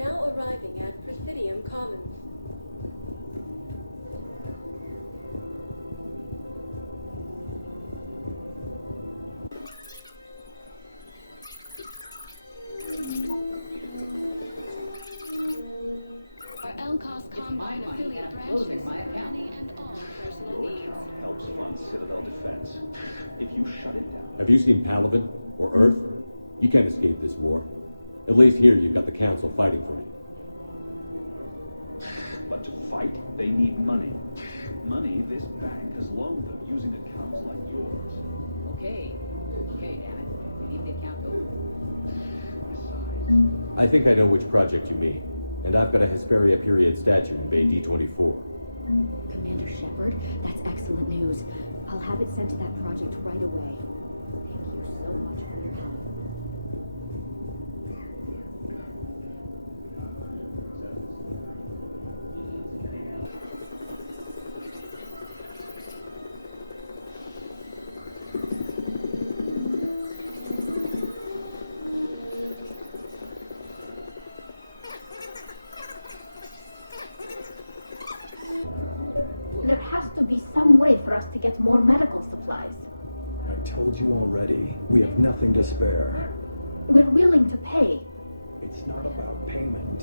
Now arriving at Presidium Commons. Our LCOS Combine affiliate branches any and all personal Your needs. account helps fund Citadel defense. If you shut it down... Have you seen Palaven or Earth? You can't escape this war. At least here you've got the Council fighting for you. But to fight, they need money. Money this bank has loaned them using accounts like yours. Okay, damn it. We need the account open. Besides... I think I know which project you mean. And I've got a Hesperia period statue in Bay D24. Commander Shepard, that's excellent news. I'll have it sent to that project right away. Thank you so much for your help. There has to be some way for us to get more medical supplies. I told you already, we have nothing to spare. We're willing to pay. It's not about payment.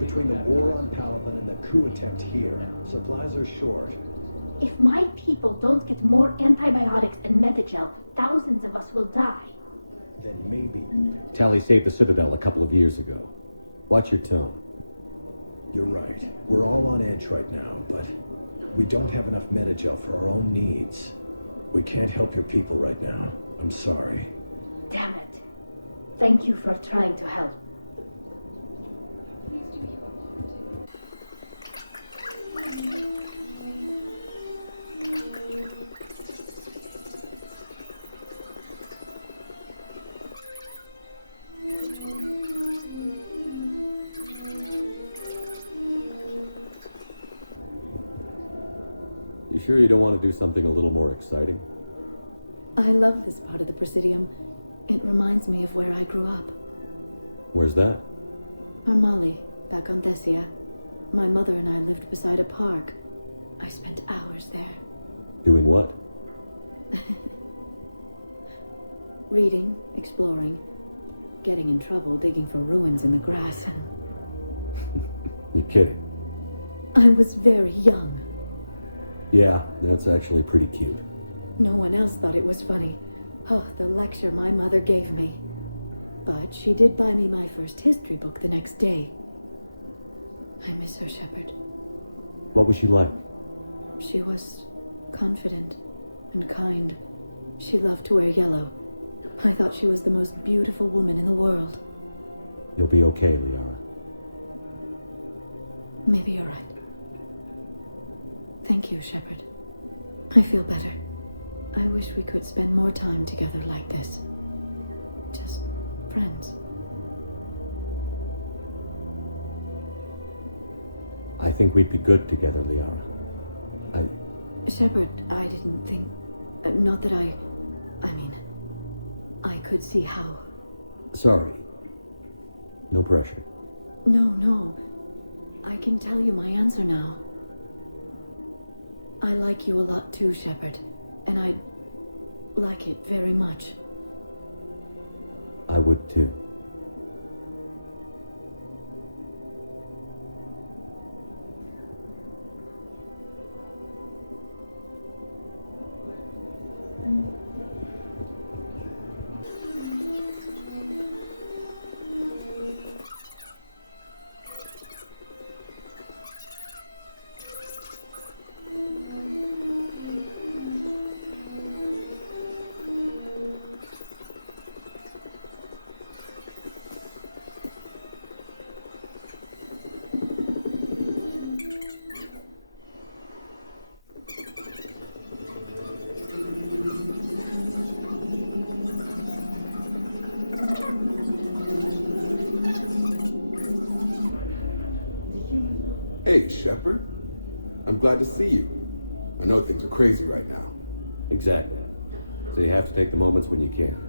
Between the war on Palaven and the coup attempt here, supplies are short. If my people don't get more antibiotics and Medigel, thousands of us will die. Then maybe. Tally saved the Citadel a couple of years ago. Watch your tone. You're right. We're all on edge right now, but we don't have enough Medigel for our own needs. We can't help your people right now. I'm sorry. Damn it. Thank you for trying to help. Please do keep a warm You sure you don't want to do something a little more exciting? I love this part of the Presidium. It reminds me of where I grew up. Where's that? Armali, back on Thessia. My mother and I lived beside a park. I spent hours there. Doing what? Reading, exploring, getting in trouble digging for ruins in the grass. You're kidding. I was very young. Yeah, that's actually pretty cute. No one else thought it was funny. Oh, the lecture my mother gave me. But she did buy me my first history book the next day. I miss her, Shepard. What was she like? She was confident and kind. She loved to wear yellow. I thought she was the most beautiful woman in the world. You'll be okay, Liara. Maybe you're right. Thank you, Shepard. I feel better. I wish we could spend more time together like this. Just friends. I think we'd be good together, Liara. Shepard, I didn't think... not that I mean... I could see how... Sorry. No pressure. No. I can tell you my answer now. I like you a lot too, Shepard. And I'd like it very much. I would too. Hey, Shepard. I'm glad to see you. I know things are crazy right now. Exactly. So you have to take the moments when you can.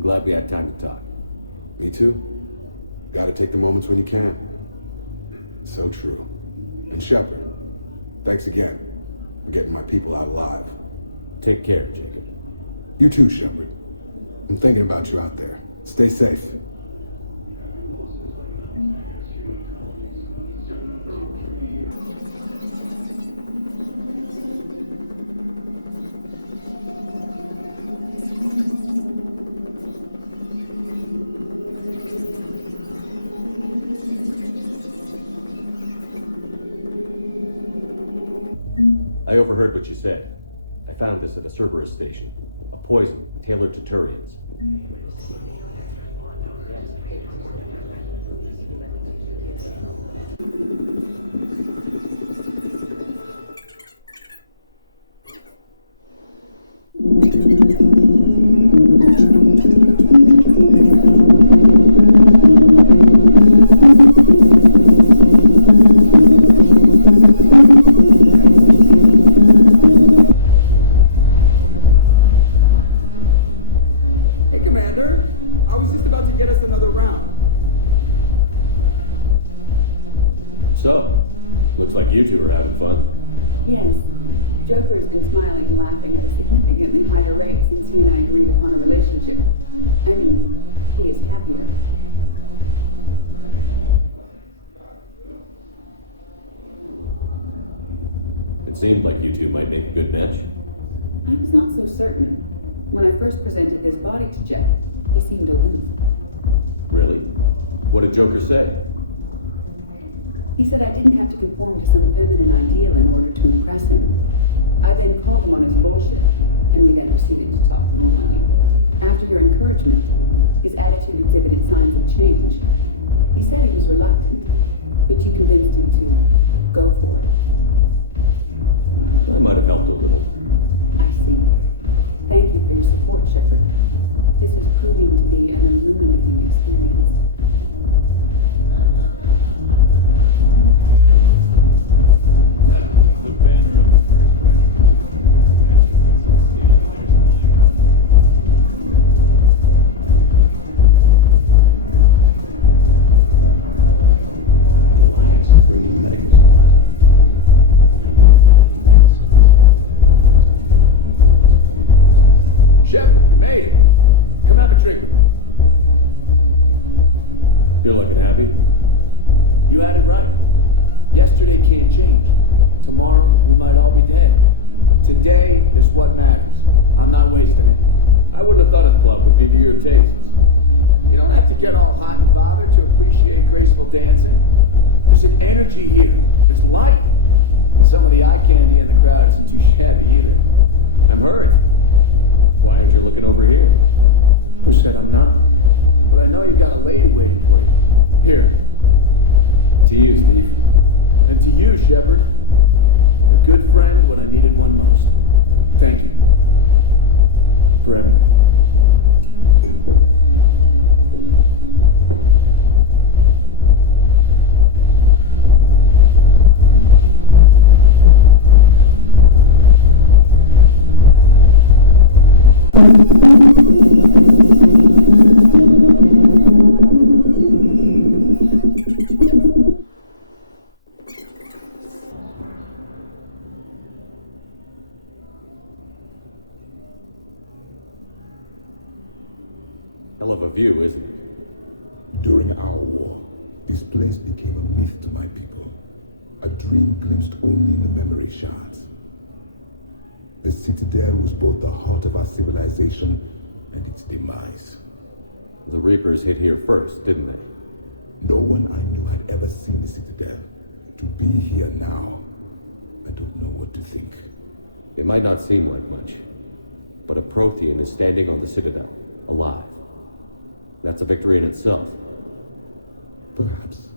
I'm glad we had time to talk. Me too. Gotta take the moments when you can. So true. And Shepard, thanks again for getting my people out alive. Take care, Jacob. You too, Shepard. I'm thinking about you out there. Stay safe. I overheard what you said. I found this at a Cerberus station. A poison tailored to Turians. Hey, Commander. I was just about to get us another round. So, looks like you two are having fun. Yes. Joker's been smiling and laughing at a significantly higher rate since he and I agreed upon a relationship. I mean, he is happier. It seemed like you two might make a good match. I was not so certain. When I first presented this body to Jeff, he seemed aloof. Really? What did Joker say? He said I didn't have to conform to some feminine ideal in order to impress him. I then called him on his bullshit, and we then proceeded to talk normally. After your encouragement, his attitude exhibited signs of change. He said he was reluctant, but you convinced him to go for it. I might have helped a little. I see. Thank you for your support, Shepard. This is proving to be an illuminating experience. The banner of the first record. That should put some steel in their Alliance bringing medical. Shepard, you made it. Come have a drink with me. You're looking happy? You had it right. Yesterday can't change. Tomorrow, we might all be dead. Today is what matters. I'm not wasting it. I wouldn't have thought a club would be to your tastes. You don't have to get all hot and bothered to appreciate graceful dancing. There's an energy here. There's light. And some of the eye candy in the crowd isn't too shabby either. I'm hurt. Why aren't you looking over here? Who said I'm not? But I know you've got a lady waiting for you. Here. To you, Steve. And to you, Shepard. A good friend when I needed one most. Thank you. For everything. Hell of a view, isn't it? During our war, this place became a myth to my people. A dream glimpsed only in the memory shards. The Citadel was both the heart of our civilization and its demise. The Reapers hit here first, didn't they? No one I knew had ever seen the Citadel. To be here now, I don't know what to think. It might not seem like much, but a Prothean is standing on the Citadel, alive. That's a victory in itself. Perhaps.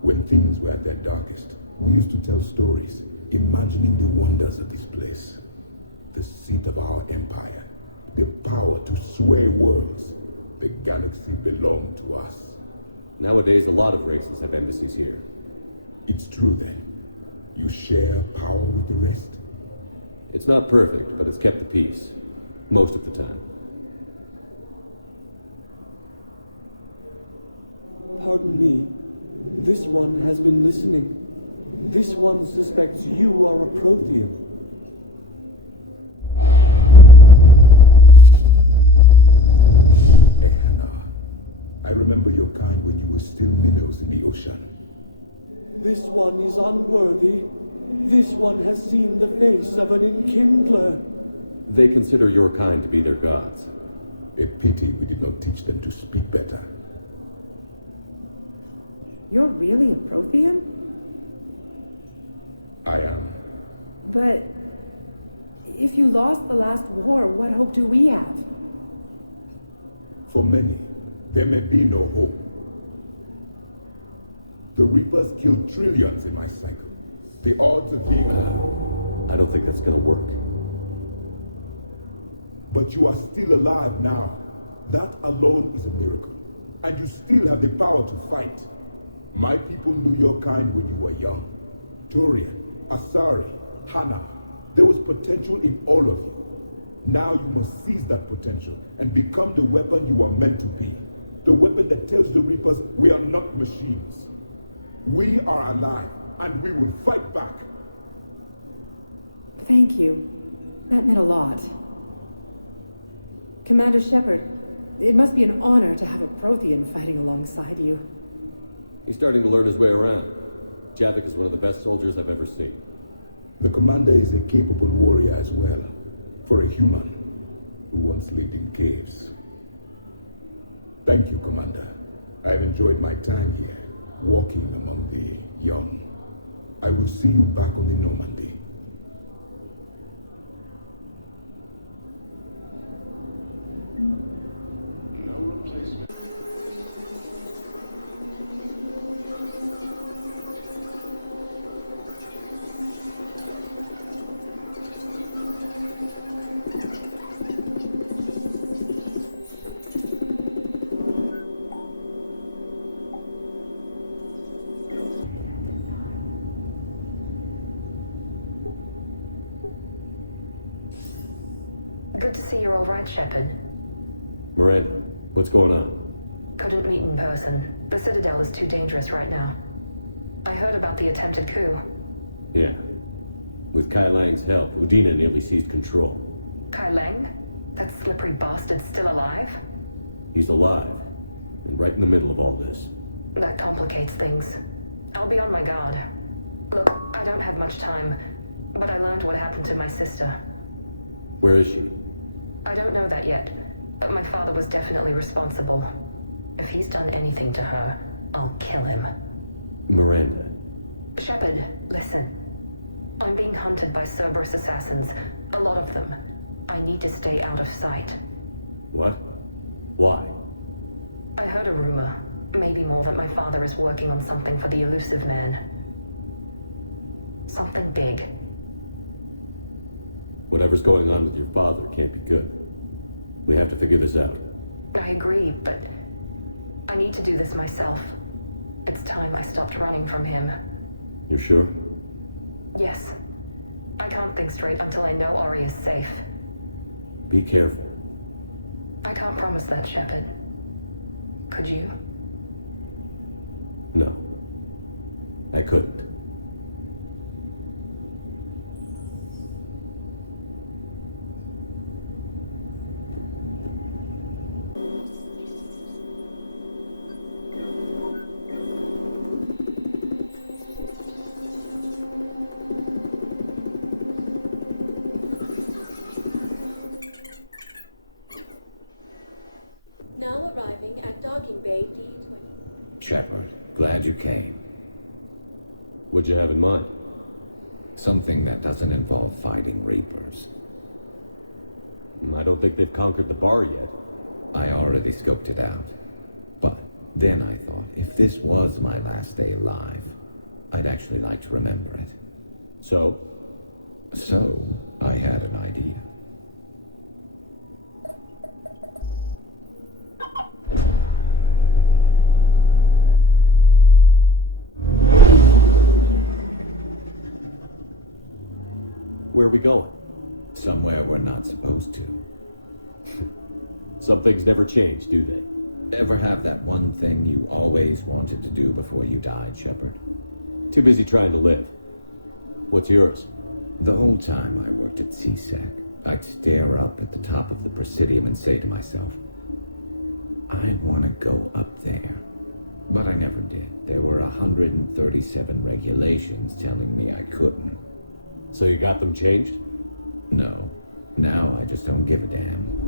When things were at their darkest, we used to tell stories, imagining the wonders of this place. The seat of our empire, the power to sway worlds. The galaxy belonged to us. Nowadays, a lot of races have embassies here. It's true then. You share power with the rest? It's not perfect, but it's kept the peace. Most of the time. pardon me. This one has been listening. This one suspects you are a Prothean. Hannah, I remember your kind when you were still minnows in the ocean. This one is unworthy. This one has seen the face of an enkindler. They consider your kind to be their gods. A pity we did not teach them to speak better. You're really a Prothean? I am. But if you lost the last war, what hope do we have? For many, there may be no hope. The Reapers killed trillions in my cycle. The odds of being... I don't think that's gonna work. But you are still alive now. That alone is a miracle. And you still have the power to fight. My people knew your kind when you were young. Torian, Asari, Hannah. There was potential in all of you. Now you must seize that potential and become the weapon you are meant to be. The weapon that tells the Reapers we are not machines. We are alive, and we will fight back. Thank you. That meant a lot. Commander Shepard, it must be an honor to have a Prothean fighting alongside you. He's starting to learn his way around. Javik is one of the best soldiers I've ever seen. The commander is a capable warrior as well, for a human who once lived in caves. Thank you, Commander. I have enjoyed my time here, walking among the young. I will see you back on the Normandy. Good to see you're all right, Shepard. Miranda, what's going on? Couldn't meet in person. The Citadel is too dangerous right now. I heard about the attempted coup. Yeah. With Kai Lang's help, Udina nearly seized control. Kai Lang? That slippery bastard's still alive? He's alive, and right in the middle of all this. That complicates things. I'll be on my guard. Look, I don't have much time, but I learned what happened to my sister. Where is she? I don't know that yet, but my father was definitely responsible. If he's done anything to her, I'll kill him. Miranda. Shepard, listen. I'm being hunted by Cerberus assassins. A lot of them. I need to stay out of sight. What? Why? I heard a rumor, maybe more, that my father is working on something for the elusive man. Something big. Whatever's going on with your father can't be good. We have to figure this out. I agree, but I need to do this myself. It's time I stopped running from him. You're sure? Yes. I can't think straight until I know Ori is safe. Be careful. I can't promise that, Shepard. Could you? No. I couldn't. Now arriving at Docking Bay D20. Shepard, glad you came. What'd you have in mind? Something that doesn't involve fighting Reapers. I don't think they've conquered the bar yet. I already scoped it out. But then I thought, if this was my last day alive, I'd actually like to remember it. So? So, I had an idea. Where are we going? Somewhere we're not supposed to. Some things never change, do they? Ever have that one thing you always wanted to do before you died, Shepard? Too busy trying to live. What's yours? The whole time I worked at CSEC, I'd stare up at the top of the Presidium and say to myself, I want to go up there. But I never did. There were 137 regulations telling me I couldn't. So you got them changed? No. Now I just don't give a damn.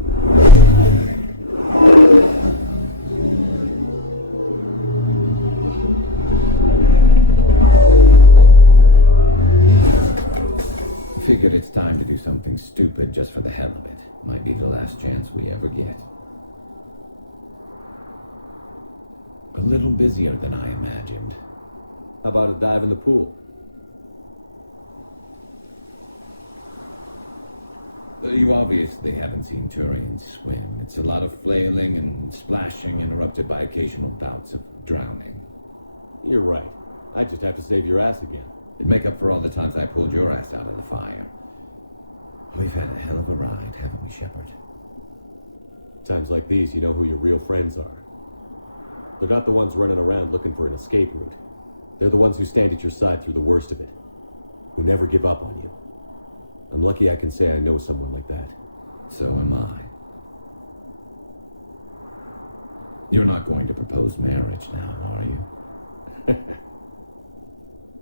Figured it's time to do something stupid just for the hell of it. Might be the last chance we ever get. A little busier than I imagined. How about a dive in the pool? You obviously haven't seen Turians swim. It's a lot of flailing and splashing, interrupted by occasional bouts of drowning. You're right. I just have to save your ass again. It'd make up for all the times I pulled your ass out of the fire. We've had a hell of a ride, haven't we, Shepard? Times like these, you know who your real friends are. They're not the ones running around looking for an escape route. They're the ones who stand at your side through the worst of it. Who never give up on you. I'm lucky I can say I know someone like that. So am I. You're not going to propose marriage now, are you?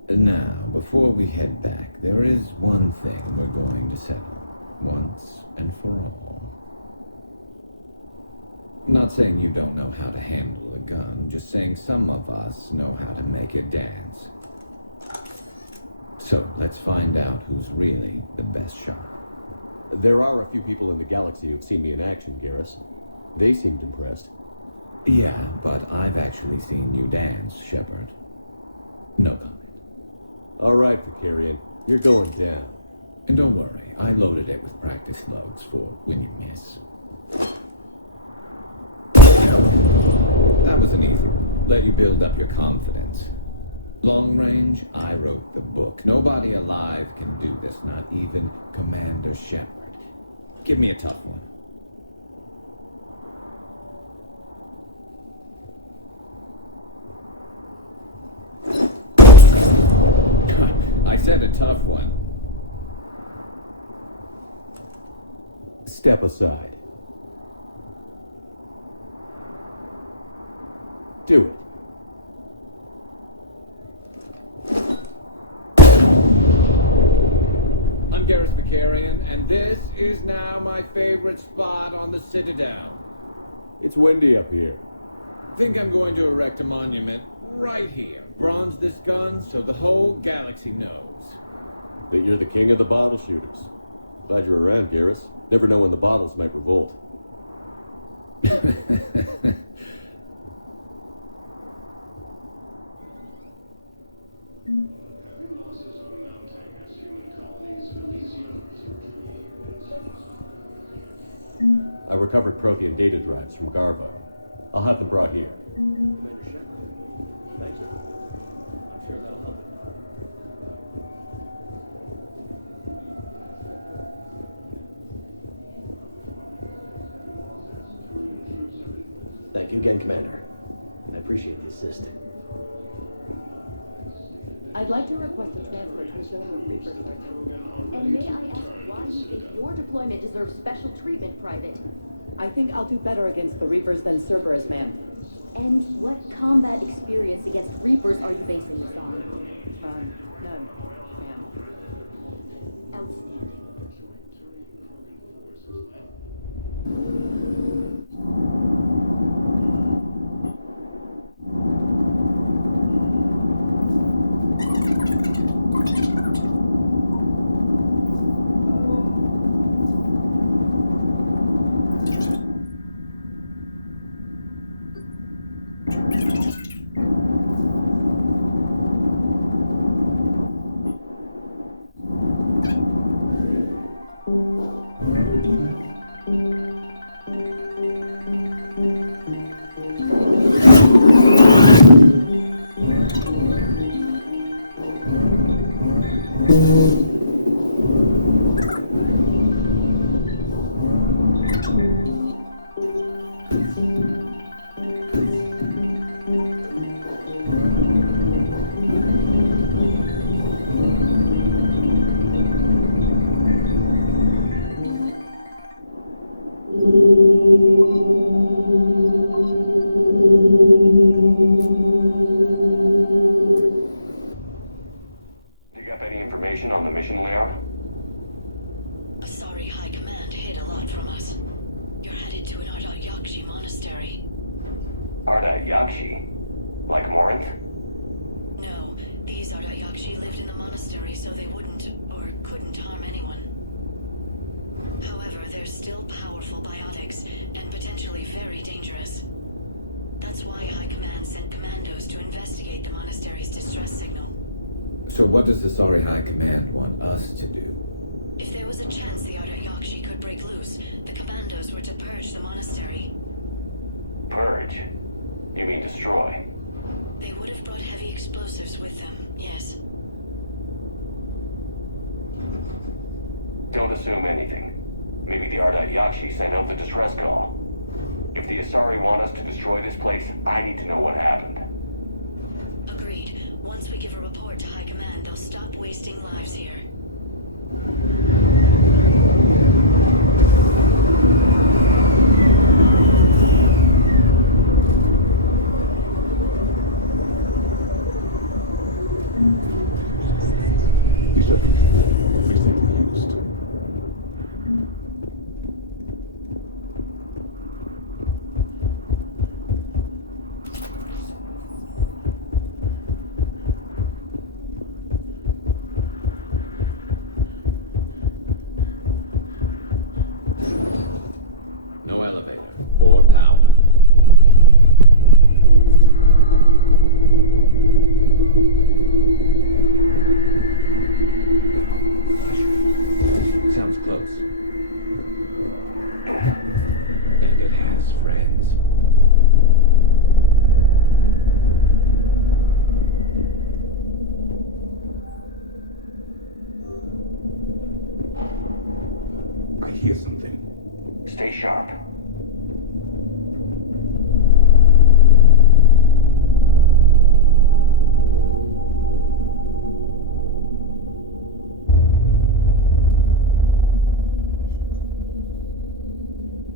Now, before we head back, there is one thing we're going to settle. Once and for all. I'm not saying you don't know how to handle a gun, just saying some of us know how to make it dance. So, let's find out who's really the best shot. There are a few people in the galaxy who've seen me in action, Garrus. They seemed impressed. Yeah, but I've actually seen you dance, Shepard. No comment. All right, Vicarian. You're going down. And don't worry, I loaded it with practice slugs for when you miss. That was an easy one. Let you build up your confidence. Long range, I wrote the book. Nobody alive can do this, not even Commander Shepard. Give me a tough one. I said a tough one. Step aside. Do it. I'm Garrus Vicarian, and this is now my favorite spot on the Citadel. It's windy up here. Think I'm going to erect a monument right here. Bronze this gun so the whole galaxy knows. That you're the king of the bottle shooters. Glad you're around, Garrus. Never know when the bottles might revolt. I recovered Prothean data drives from Garvo. I'll have them brought here. Thank you. I'm sure that'll help. Thank you again, Commander. I appreciate the assist. I'd like to request a transfer to a zone of Reaper Sergeant. And may I ask why you think your deployment deserves special treatment, Private? I think I'll do better against the Reapers than Cerberus, ma'am. And what combat experience against Reapers are you basing this on? None, ma'am. Outstanding. down? Asari High Command hid a lot from us. You're headed to an Ardayakshi monastery. Ardayakshi? Like Morinth? No, these Ardayakshi lived in the monastery so they wouldn't, or couldn't harm anyone. However, they're still powerful biotics, and potentially very dangerous. That's why High Command sent commandos to investigate the monastery's distress signal. So what does the Asari High Command want us to do? If there was a chance the Ardayakshi could break loose, the commandos were to purge the monastery. Purge? You mean destroy? They would have brought heavy explosives with them, yes. Don't assume anything. Maybe the Ardayakshi sent out the distress call. If the Asari want us to destroy this place, I need to know what happened. Agreed. Once we give a report to High Command, they'll stop wasting lives here. These are people recently used. No elevator or power. Sounds close. And it has friends. I hear something. Stay sharp.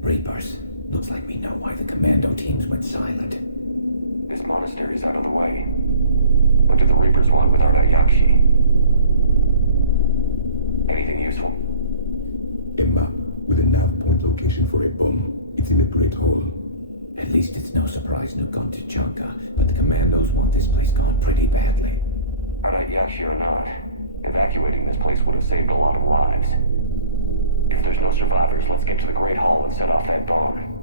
Reapers. Looks like we know why the commando teams went silent. This monastery's out of the way. What do the Reapers want with Ardayakshi? Anything useful? A map with a nav point location for a bomb. It's in the Great Hall. At least it's no surprise Nuke gone to Chunka, but the commandos want this place gone pretty badly. Ardayakshi or not, evacuating this place would have saved a lot of lives. If there's no survivors, let's get to the Great Hall and set off that bomb.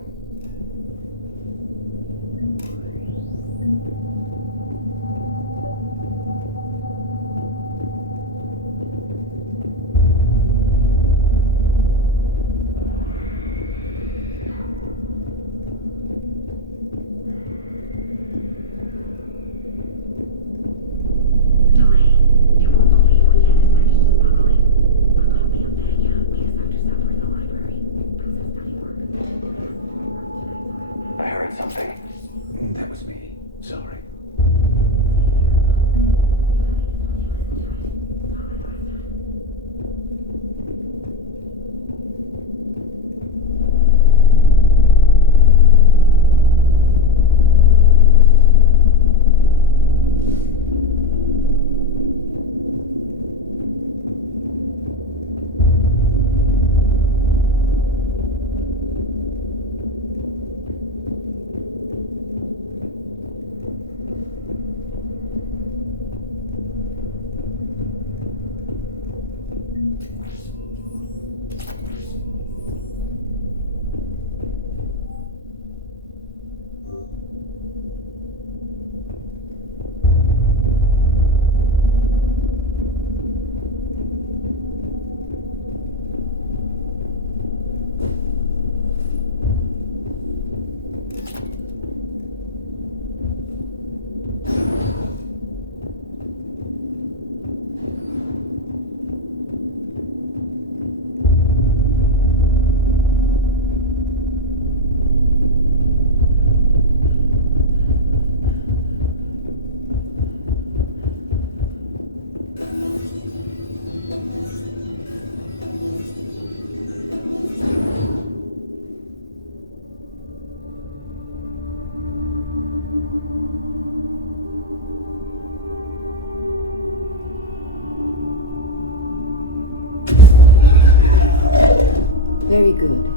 Very good.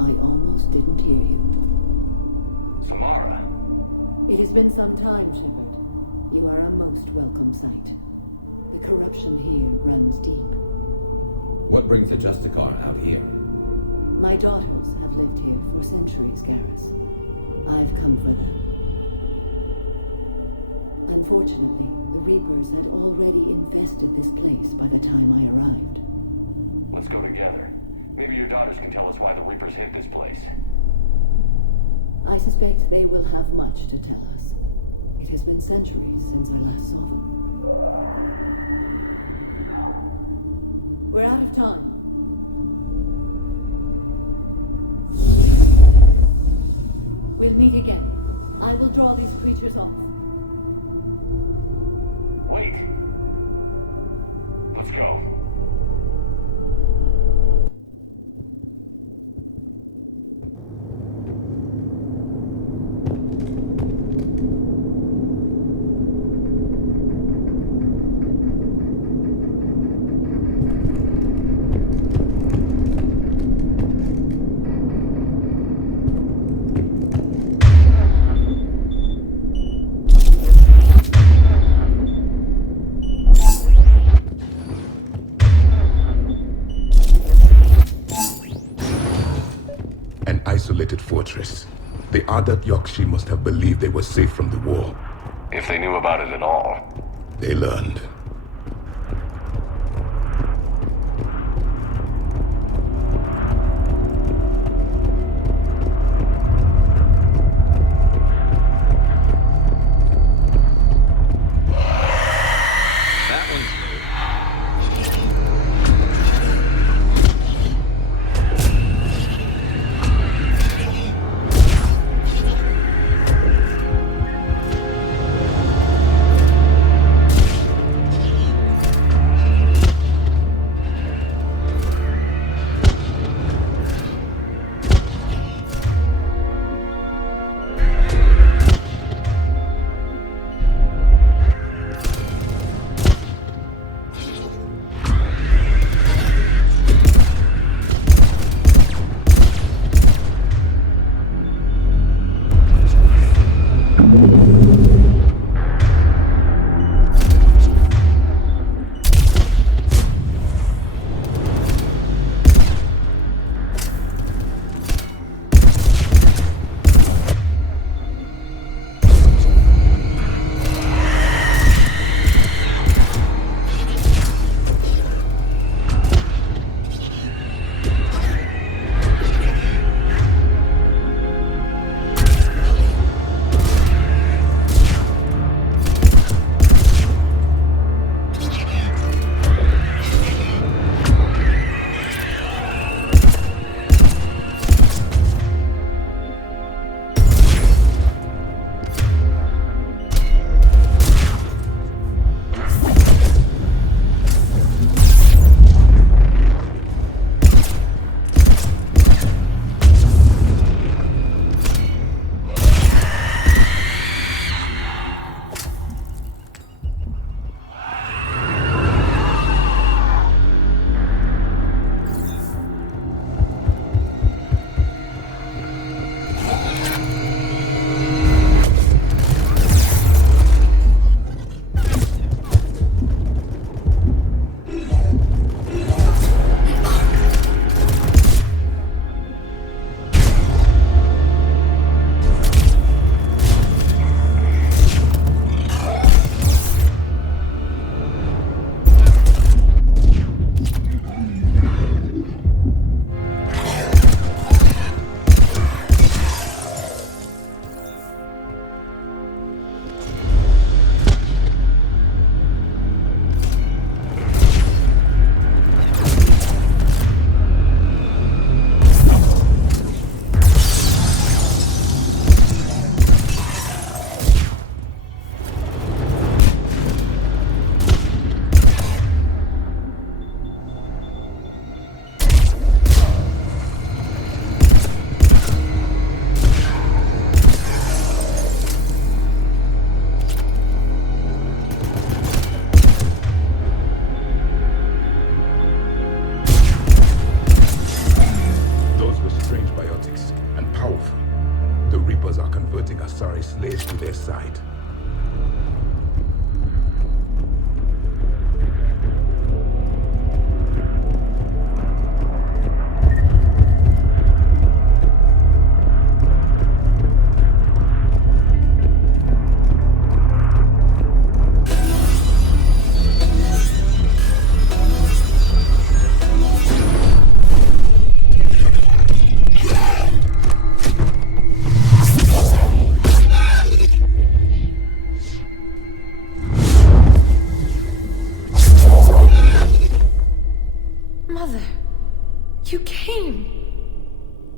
I almost didn't hear you. Samara. It has been some time, Shepard. You are a most welcome sight. The corruption here runs deep. What brings a Justicar out here? My daughters have lived here for centuries, Garrus. I've come for them. Unfortunately, the Reapers had already infested this place by the time I arrived. Let's go together. Maybe your daughters can tell us why the Reapers hid this place. I suspect they will have much to tell us. It has been centuries since I last saw them. We're out of time. We'll meet again. I will draw these creatures off. Wait! Let's go. The Adat Yakshi must have believed they were safe from the wall. If they knew about it at all. They learned. That one. Those were strange biotics. Powerful. The Reapers are converting Asari slaves to their side.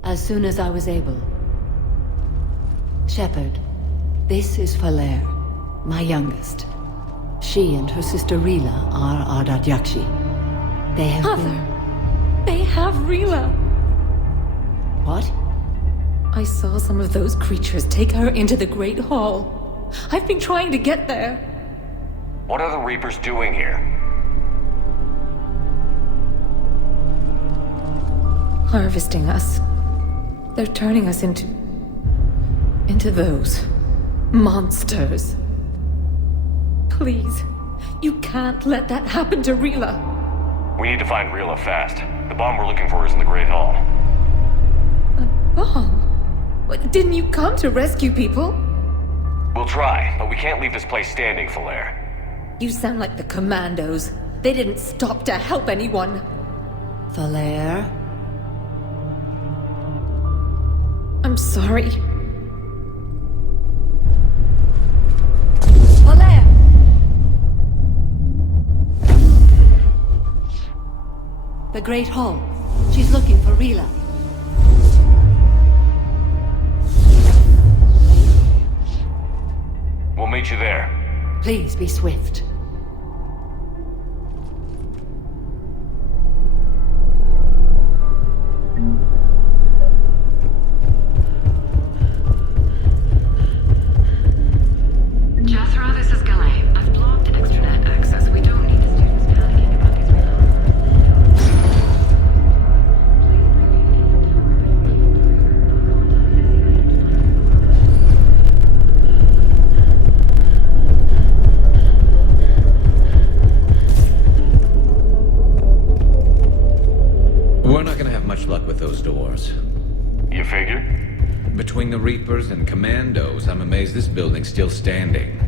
As soon as I was able. Shepard, this is Falere, my youngest. She and her sister Rila are Ardat Yakshi. They have Mother! They have Rila! What? I saw some of those creatures take her into the Great Hall. I've been trying to get there. What are the Reapers doing here? Harvesting us. They're turning us into those monsters. Please, you can't let that happen to Rila. We need to find Rila fast. The bomb we're looking for is in the Great Hall. A bomb? What, didn't you come to rescue people? We'll try, but we can't leave this place standing, Falere. You sound like the Commandos. They didn't stop to help anyone. Falere? I'm sorry. Falere! The Great Hall. She's looking for Rila. We'll meet you there. Please be swift. We're not gonna have much luck with those doors. You figure? Between the Reapers and Commandos, I'm amazed this building's still standing.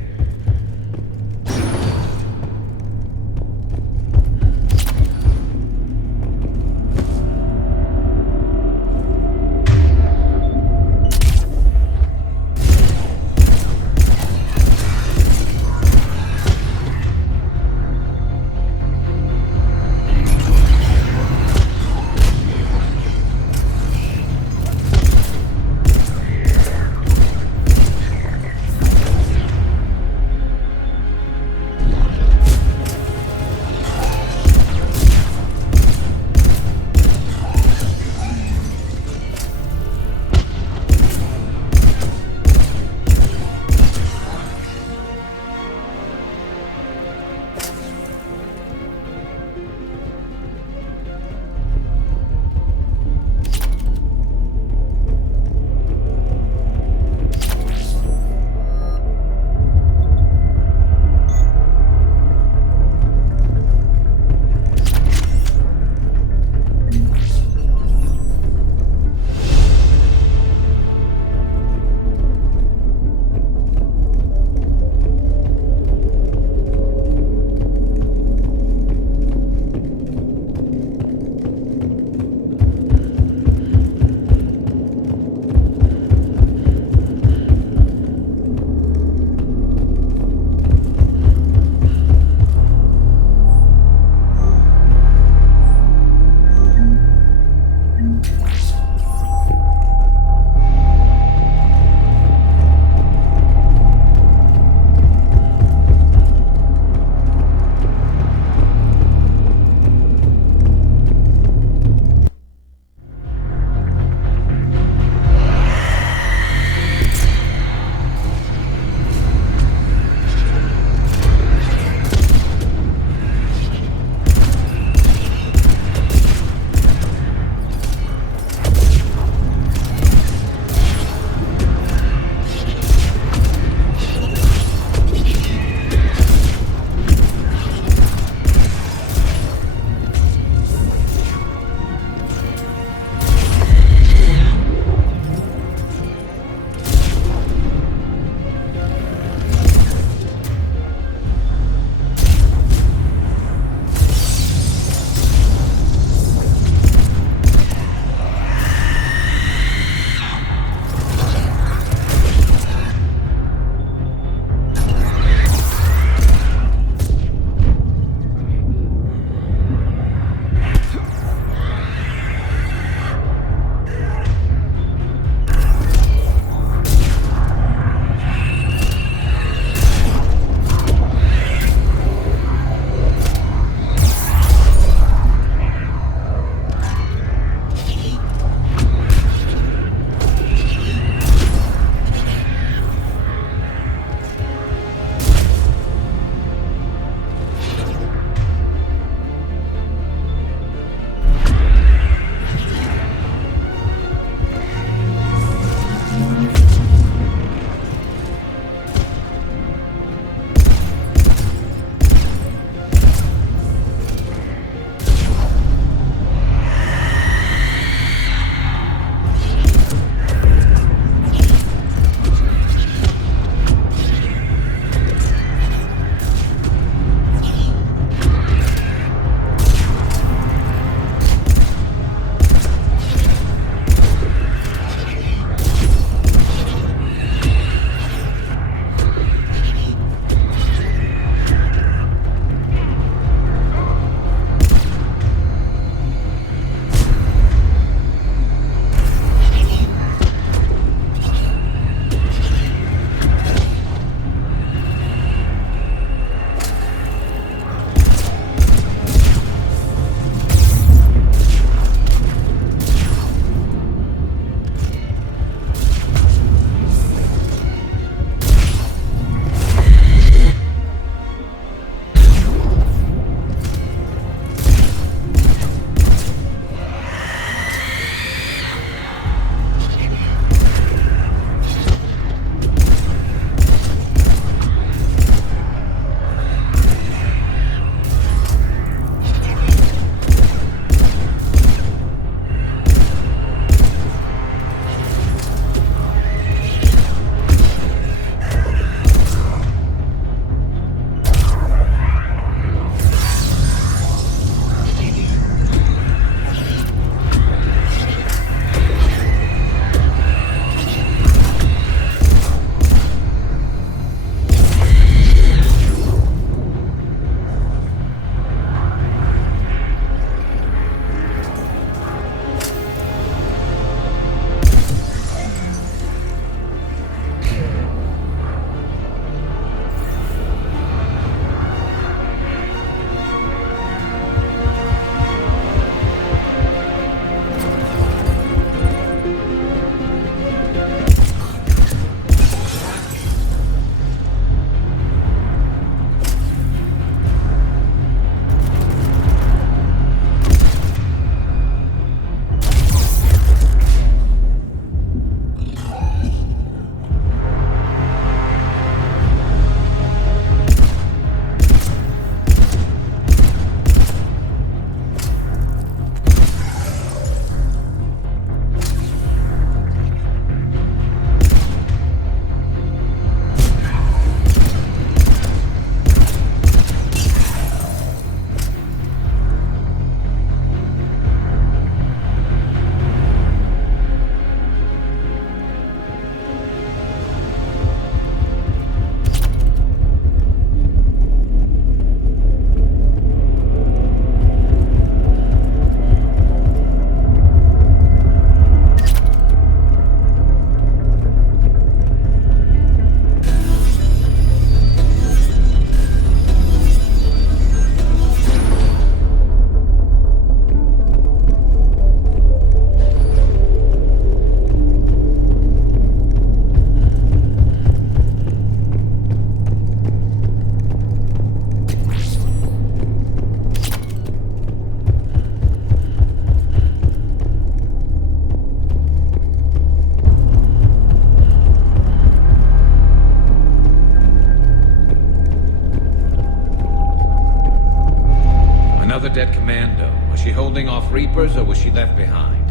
Reapers, or was she left behind?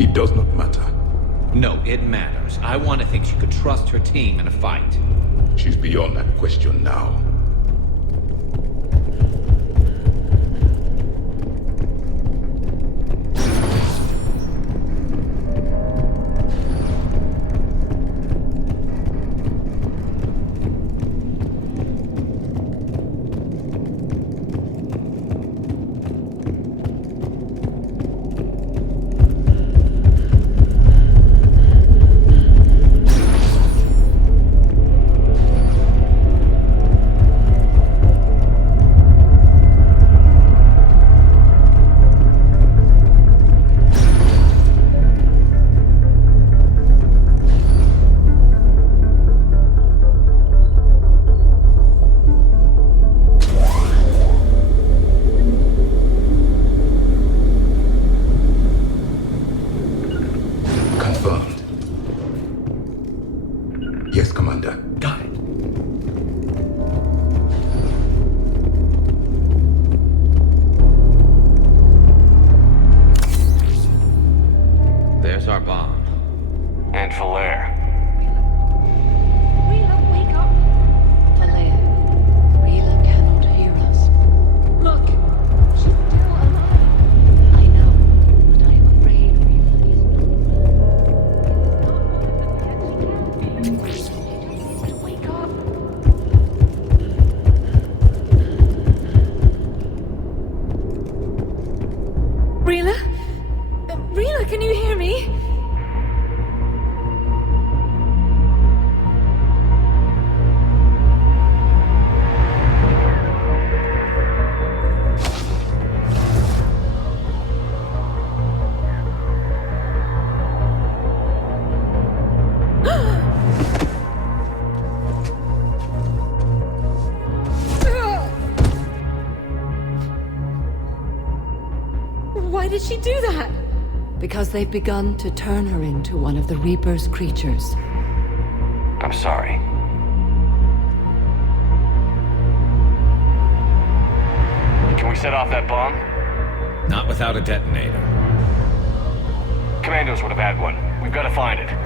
It does not matter. No, it matters. I want to think she can trust her team in a fight. She's beyond that question now. Yes, Commander. Got it. There's our bomb. And Falaire. Rila cannot hear us. Look! She's still Rila? Rila, can you hear me? Why did she do that? Because they've begun to turn her into one of the Reaper's creatures. I'm sorry. Can we set off that bomb? Not without a detonator. Commandos would have had one. We've got to find it.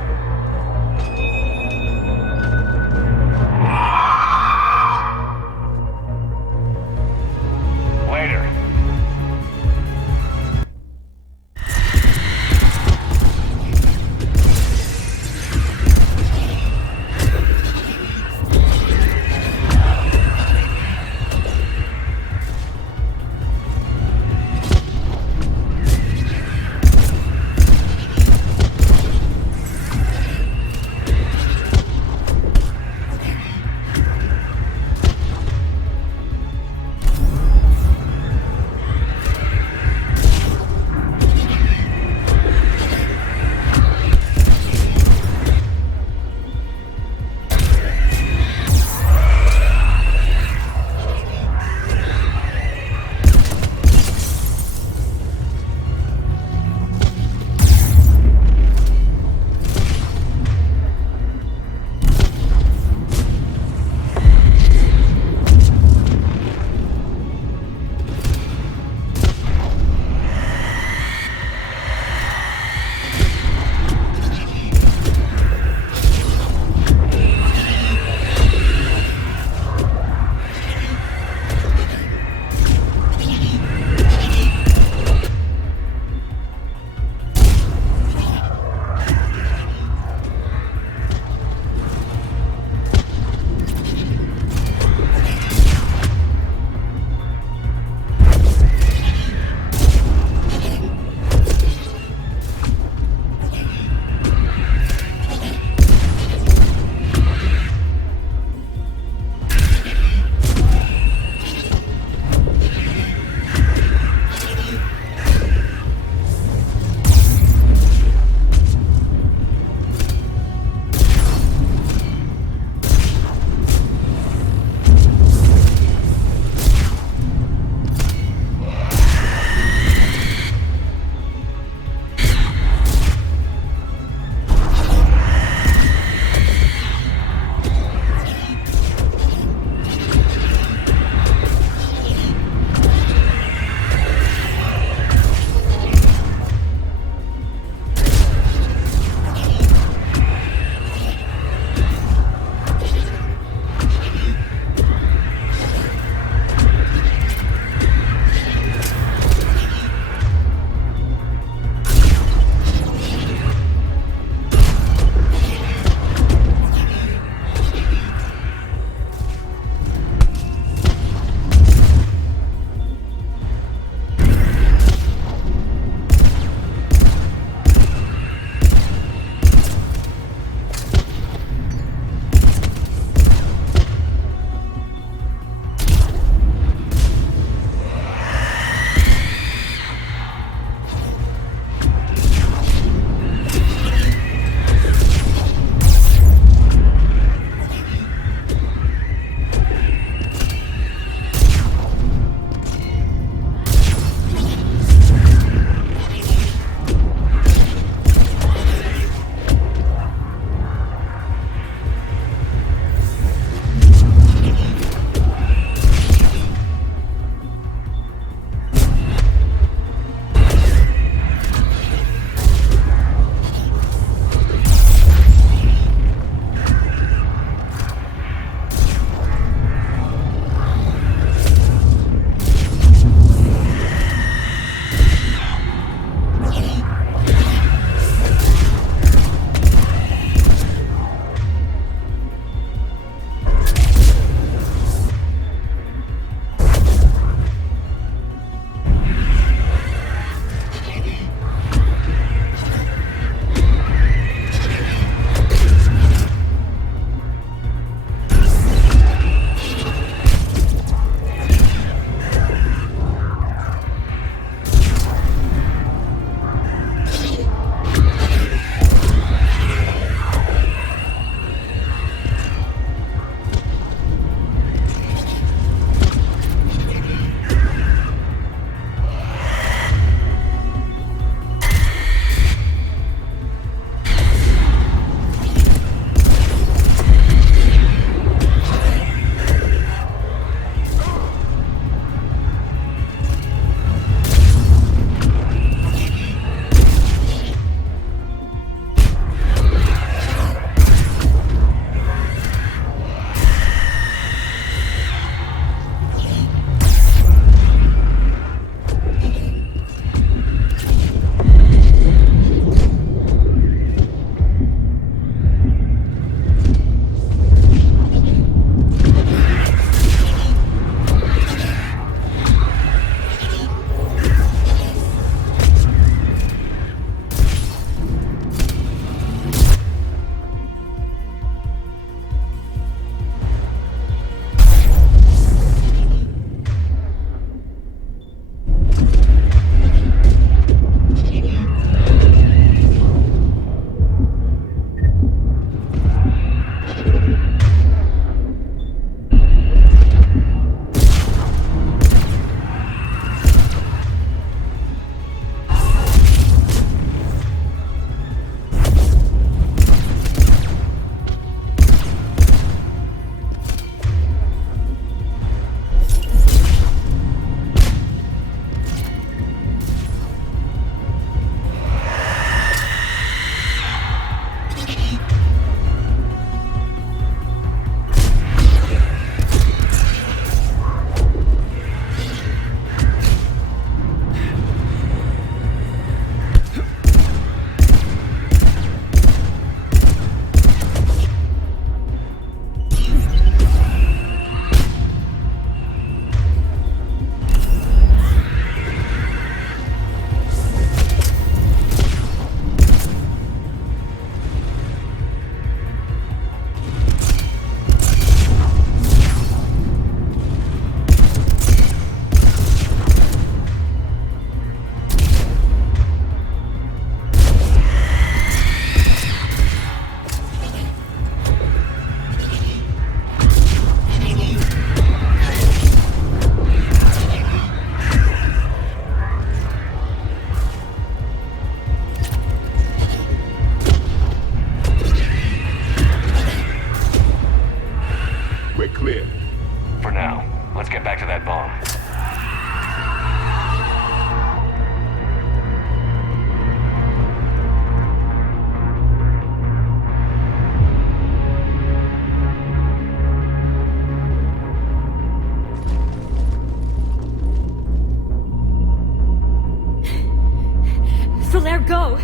Valere, go!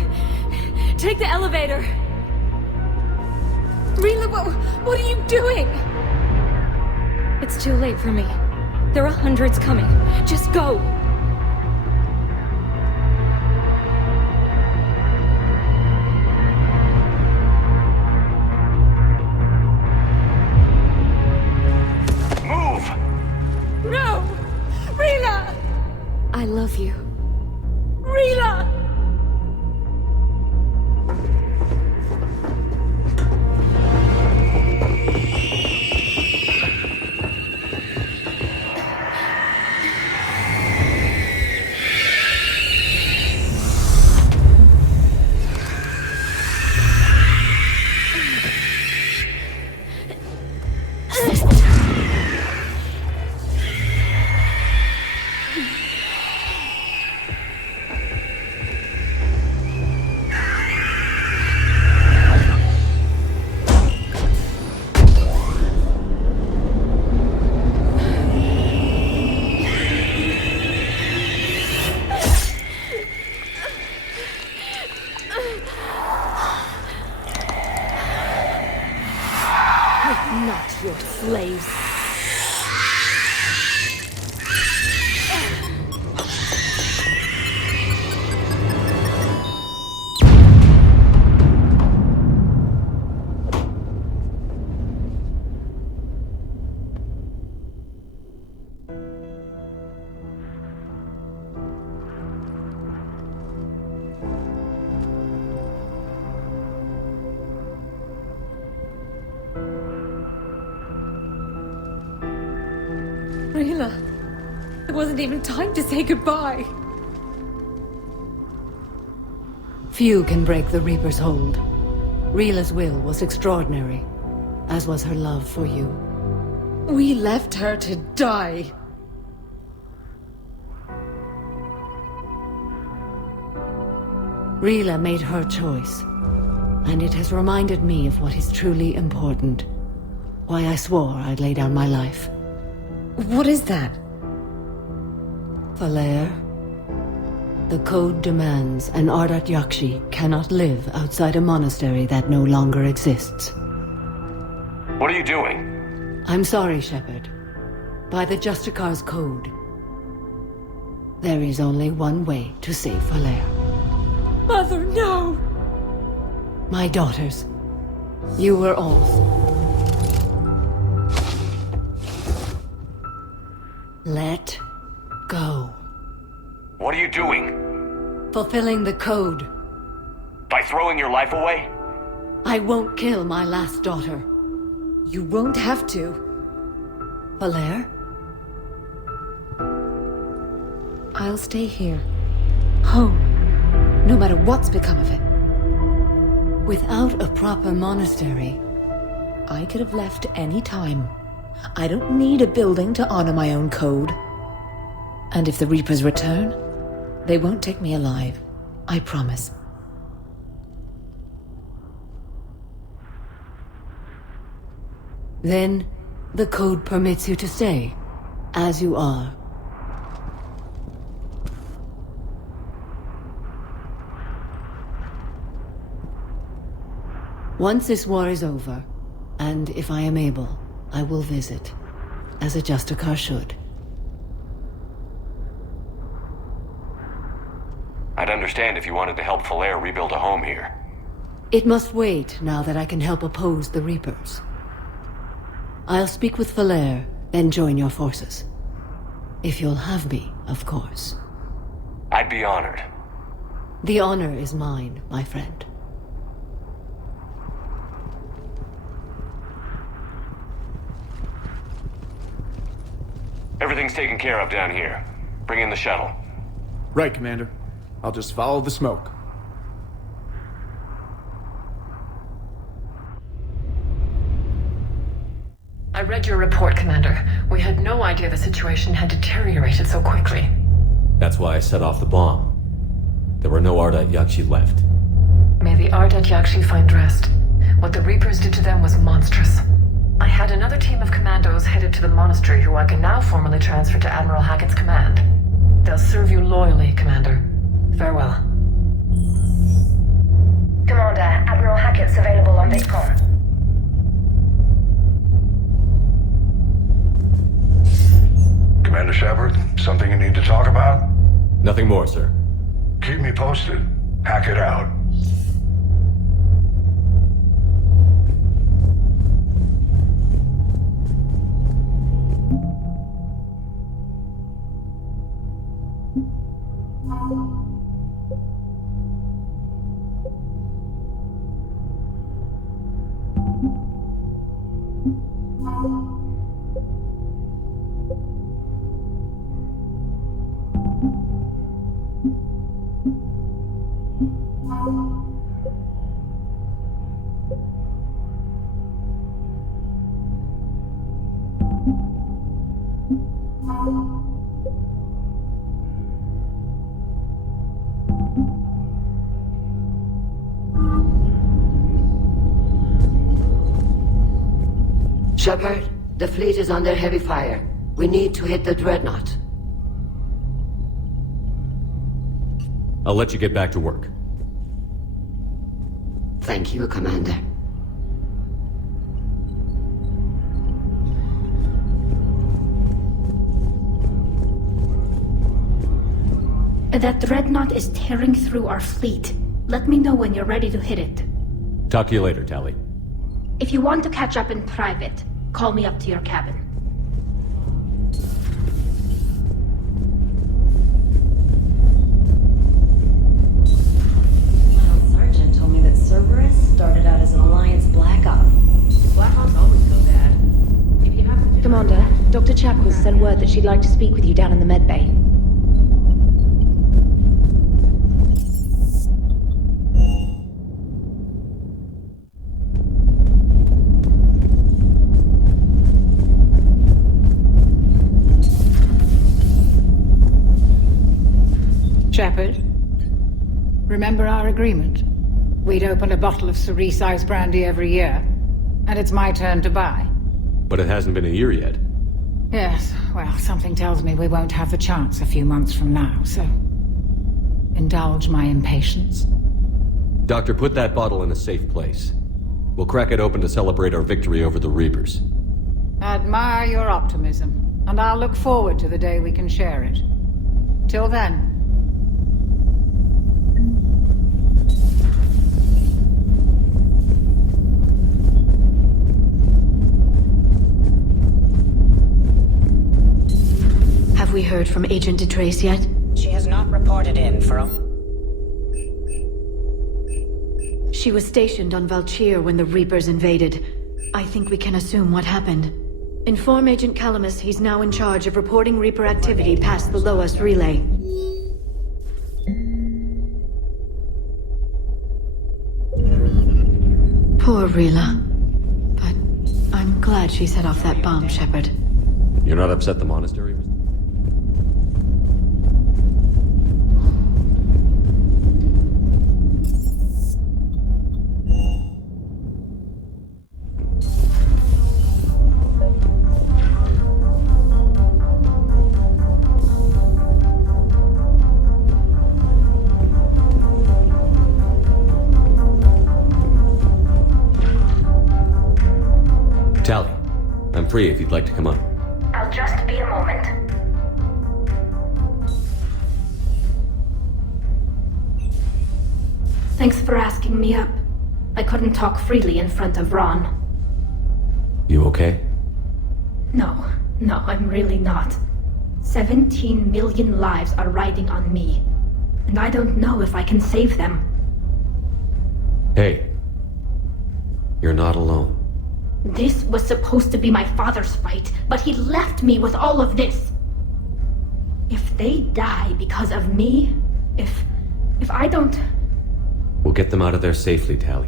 Take the elevator! Rila, what are you doing? It's too late for me. There are hundreds coming. Just go! I love you. Rila! Not your slaves. Rila, it wasn't even time to say goodbye. Few can break the Reaper's hold. Rila's will was extraordinary, as was her love for you. We left her to die. Rila made her choice, and it has reminded me of what is truly important. Why I swore I'd lay down my life. What is that? Valere, the code demands an Ardat Yakshi cannot live outside a monastery that no longer exists. What are you doing? I'm sorry, Shepard. By the Justicar's code, there is only one way to save Valere. Mother, no! My daughters, you were off. Let go. What are you doing? Fulfilling the code. By throwing your life away? I won't kill my last daughter. You won't have to. Valere? I'll stay here. Home. No matter what's become of it. Without a proper monastery, I could have left any time. I don't need a building to honor my own code. And if the Reapers return, they won't take me alive. I promise. Then, the code permits you to stay, as you are. Once this war is over, and if I am able, I will visit, as a Justicar should. I'd understand if you wanted to help Valere rebuild a home here. It must wait now that I can help oppose the Reapers. I'll speak with Valere, then join your forces. If you'll have me, of course. I'd be honored. The honor is mine, my friend. Everything's taken care of down here. Bring in the shuttle. Right, Commander. I'll just follow the smoke. I read your report, Commander. We had no idea the situation had deteriorated so quickly. That's why I set off the bomb. There were no Ardat Yakshi left. May the Ardat Yakshi find rest. What the Reapers did to them was monstrous. I had another team of commandos headed to the monastery who I can now formally transfer to Admiral Hackett's command. They'll serve you loyally, Commander. Farewell. me posted. Hack it out. Shepard, the fleet is under heavy fire. We need to hit the dreadnought. I'll let you get back to work. Thank you, Commander. That dreadnought is tearing through our fleet. Let me know when you're ready to hit it. Talk to you later, Tali. If you want to catch up in private, call me up to your cabin. Sergeant told me that Cerberus started out as an Alliance Black Op. Black Ops also bad. If you have to deny Commander, Dr. Chapel sent word that she'd like to speak with you down in the med bay. Shepard, remember our agreement? We'd open a bottle of cerise-sized brandy every year, and it's my turn to buy. But it hasn't been a year yet. Yes, well, something tells me we won't have the chance a few months from now, so indulge my impatience. Doctor, put that bottle in a safe place. We'll crack it open to celebrate our victory over the Reapers. Admire your optimism, and I'll look forward to the day we can share it. Till then. Have we heard from Agent Trace yet? She has not reported in from... She was stationed on Valchir when the Reapers invaded. I think we can assume what happened. Inform Agent Calamus he's now in charge of reporting Reaper activity past the lowest relay. Poor Rila. But I'm glad she set off that bomb, Shepard. You're not upset the monastery? Free if you'd like to come on. I'll just be a moment. Thanks for asking me up. I couldn't talk freely in front of Ron. You okay? No, I'm really not. 17 million lives are riding on me, and I don't know if I can save them. Hey, you're not alone. This was supposed to be my father's fight, but he left me with all of this. If they die because of me, if I don't... We'll get them out of there safely, Tali.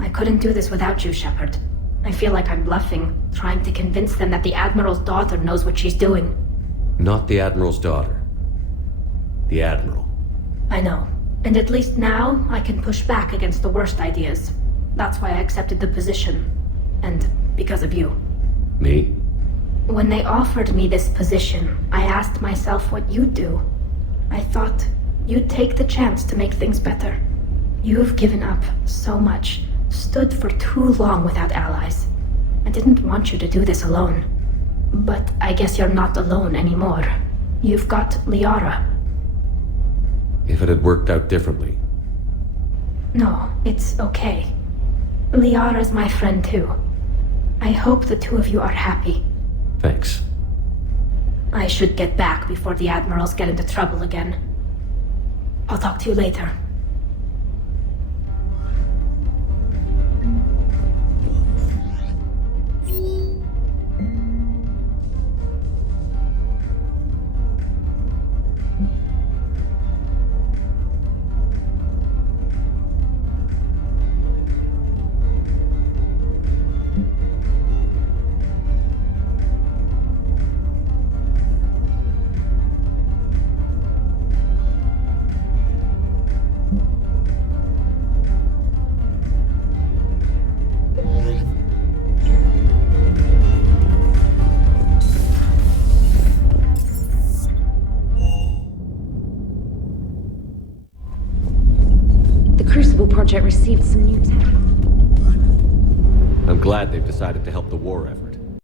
I couldn't do this without you, Shepard. I feel like I'm bluffing, trying to convince them that the Admiral's daughter knows what she's doing. Not the Admiral's daughter. The Admiral. I know. And at least now, I can push back against the worst ideas. That's why I accepted the position. And because of you. Me? When they offered me this position, I asked myself what you'd do. I thought you'd take the chance to make things better. You've given up so much, stood for too long without allies. I didn't want you to do this alone. But I guess you're not alone anymore. You've got Liara. if it had worked out differently. No, it's okay. Liara's my friend too. I hope the two of you are happy. Thanks. I should get back before the admirals get into trouble again. I'll talk to you later. I'm glad they've decided to help the war effort.